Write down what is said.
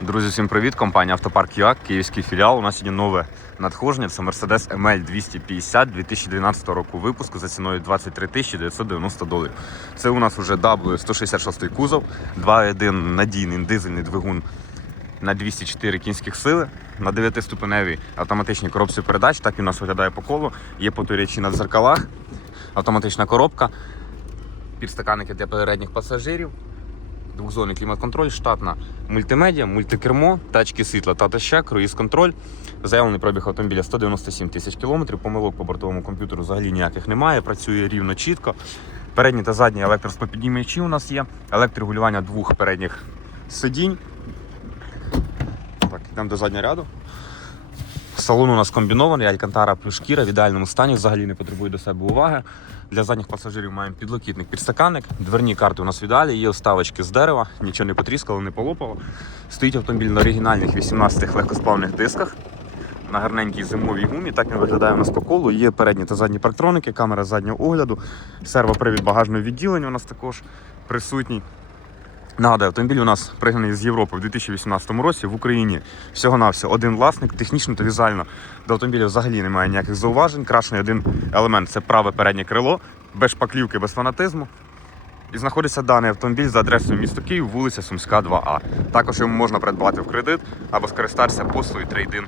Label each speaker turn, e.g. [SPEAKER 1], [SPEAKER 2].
[SPEAKER 1] Друзі, всім привіт! Компанія Автопарк ЮАК, київський філіал. У нас сьогодні нове надходження. Це Mercedes ML 250 2012 року випуску за ціною 23 тисячі 990 доларів. Це у нас вже W166 кузов, 2.1 надійний дизельний двигун на 204 кінських сили, на 9-ступеневій автоматичній коробці передач. Так він у нас виглядає по колу. Є потурячі на дзеркалах, автоматична коробка, підстаканники для передніх пасажирів двохзонний клімат-контроль, штатна мультимедіа, мультикермо, тачки світла та доща, круїз-контроль. Заявлений пробіг автомобіля 197 тисяч кілометрів. Помилок по бортовому комп'ютеру взагалі ніяких немає. Працює рівно чітко. Передні та задні електроспопіднімачі у нас є. Електрорегулювання двох передніх сидінь. Так, йдемо до заднього ряду. Салон у нас комбінований, алькантара плюс шкіра в ідеальному стані, взагалі не потребує до себе уваги. Для задніх пасажирів маємо підлокітник, підстаканник. Дверні карти у нас в ідеалі, є вставочки з дерева, нічого не потріскало, не полопало. Стоїть автомобіль на оригінальних 18 легкосплавних дисках. На гарненькій зимовій гумі. Так він виглядає у нас по колу. Є передні та задні парктроники, камера заднього огляду, сервопривід багажного відділення у нас також присутній. Нагадаю, автомобіль у нас пригнаний з Європи в 2018 році в Україні. Всього-навсього один власник, технічно та візуально до автомобіля взагалі немає ніяких зауважень. Крашений один елемент це праве переднє крило, без шпаклівки, без фанатизму. І знаходиться даний автомобіль за адресою місто Київ, вулиця Сумська, 2А. Також йому можна придбати в кредит або скористатися послугою трейдин